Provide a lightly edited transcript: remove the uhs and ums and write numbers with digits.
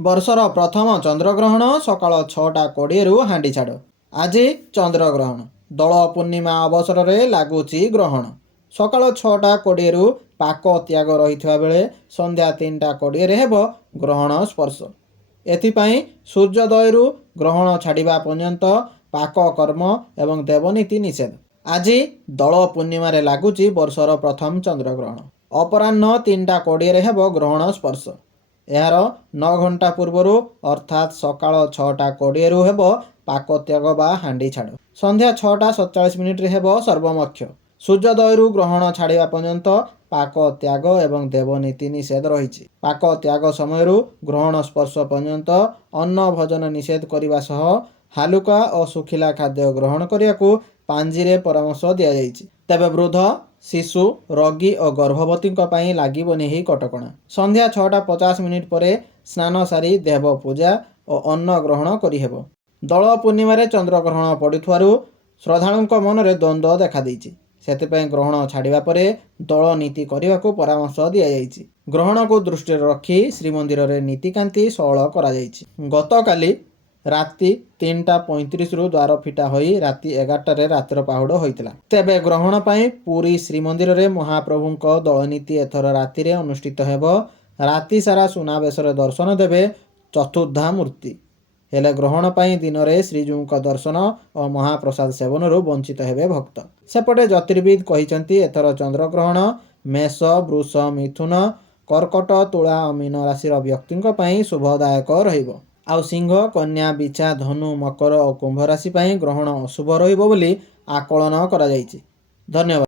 ବର୍ଷର ପ୍ରଥମ ଚନ୍ଦ୍ରଗ୍ରହଣ ସକାଳ 6:20 ହାଣ୍ଡି ଛାଡ଼। ଆଜି ଚନ୍ଦ୍ରଗ୍ରହଣ। ଦୋଳ ପୂର୍ଣ୍ଣିମା ଅବସରରେ ଲାଗୁଛି ଗ୍ରହଣ। ସକାଳ 6:20 ପାକ ତ୍ୟାଗ ରହିଥିବା ବେଳେ ସନ୍ଧ୍ୟା 3:20 ହେବ ଗ୍ରହଣ ସ୍ପର୍ଶ। ଏଥିପାଇଁ ସୂର୍ଯ୍ୟୋଦୟରୁ ଗ୍ରହଣ ଛାଡ଼ିବା ପର୍ଯ୍ୟନ୍ତ ପାକ କର୍ମ ଏବଂ ଦେବନୀତି ନିଷେଧ। ଆଜି ଦୋଳ ପୂର୍ଣ୍ଣିମାରେ ଲାଗୁଛି ବର୍ଷର ପ୍ରଥମ ଚନ୍ଦ୍ରଗ୍ରହଣ। ଅପରାହ୍ନ 3:20 ହେବ ଗ୍ରହଣ ସ୍ପର୍ଶ। ଏହାର 9 ଘଣ୍ଟା ପୂର୍ବରୁ ଅର୍ଥାତ୍ ସକାଳ 6:20 ହେବ ପାକତ୍ୟାଗ ବା ହାଣ୍ଡି ଛାଡ଼। ସନ୍ଧ୍ୟା 6:47 ହେବ ସର୍ବମୋକ୍ଷ। ସୂର୍ଯ୍ୟୋଦୟରୁ ଗ୍ରହଣ ଛାଡ଼ିବା ପର୍ଯ୍ୟନ୍ତ ପାକ ତ୍ୟାଗ ଏବଂ ଦେବନୀତି ନିଷେଧ ରହିଛି। ପାକ ତ୍ୟାଗ ସମୟରୁ ଗ୍ରହଣ ସ୍ପର୍ଶ ପର୍ଯ୍ୟନ୍ତ ଅନ୍ନ ଭୋଜନ ନିଷେଧ କରିବା ସହ ହାଲୁକା ଓ ଶୁଖିଲା ଖାଦ୍ୟ ଗ୍ରହଣ କରିବାକୁ ପାଞ୍ଜିରେ ପରାମର୍ଶ ଦିଆଯାଇଛି। ତେବେ ବୃଦ୍ଧ, ଶିଶୁ, ରୋଗୀ ଓ ଗର୍ଭବତୀଙ୍କ ପାଇଁ ଲାଗିବନି ଏହି କଟକଣା। ସନ୍ଧ୍ୟା 6:50 ପରେ ସ୍ନାନ ସାରି ଦେବ ପୂଜା ଓ ଅନ୍ନ ଗ୍ରହଣ କରିହେବ। ଦୋଳ ପୂର୍ଣ୍ଣିମାରେ ଚନ୍ଦ୍ରଗ୍ରହଣ ପଡ଼ୁଥିବାରୁ ଶ୍ରଦ୍ଧାଳୁଙ୍କ ମନରେ ଦ୍ୱନ୍ଦ୍ୱ ଦେଖାଦେଇଛି। ସେଥିପାଇଁ ଗ୍ରହଣ ଛାଡ଼ିବା ପରେ ଦୋଳ ନୀତି କରିବାକୁ ପରାମର୍ଶ ଦିଆଯାଇଛି। ଗ୍ରହଣକୁ ଦୃଷ୍ଟିରେ ରଖି ଶ୍ରୀମନ୍ଦିରରେ ନୀତିକାନ୍ତି ଷୋହଳ କରାଯାଇଛି। ଗତକାଲି ରାତି 3:35ରୁ ଦ୍ୱାର ଫିଟା ହୋଇ ରାତି 11ଟାରେ ରାତ୍ର ପାହୁଡ଼ ହୋଇଥିଲା। ତେବେ ଗ୍ରହଣ ପାଇଁ ପୁରୀ ଶ୍ରୀମନ୍ଦିରରେ ମହାପ୍ରଭୁଙ୍କ ଦୋଳନୀତି ଏଥର ରାତିରେ ଅନୁଷ୍ଠିତ ହେବ। ରାତି ସାରା ସୁନାବେଶରେ ଦର୍ଶନ ଦେବେ ଚତୁର୍ଦ୍ଧାମୂର୍ତ୍ତି। ହେଲେ ଗ୍ରହଣ ପାଇଁ ଦିନରେ ଶ୍ରୀଜୀଉଙ୍କ ଦର୍ଶନ ଓ ମହାପ୍ରସାଦ ସେବନରୁ ବଞ୍ଚିତ ହେବେ ଭକ୍ତ। ସେପଟେ ଜ୍ୟୋତିର୍ବିଦ୍ କହିଛନ୍ତି ଏଥର ଚନ୍ଦ୍ରଗ୍ରହଣ ମେଷ, ବୃଷ, ମିଥୁନ, କର୍କଟ, ତୁଳା ଓ ମୀନ ରାଶିର ବ୍ୟକ୍ତିଙ୍କ ପାଇଁ ଶୁଭଦାୟକ ରହିବ। ଆଉ ସିଂହ, କନ୍ୟା, ବିଛା, ଧନୁ, ମକର ଓ କୁମ୍ଭ ରାଶି ପାଇଁ ଗ୍ରହଣ ଅଶୁଭ ରହିବ ବୋଲି ଆକଳନ କରାଯାଇଛି। ଧନ୍ୟବାଦ।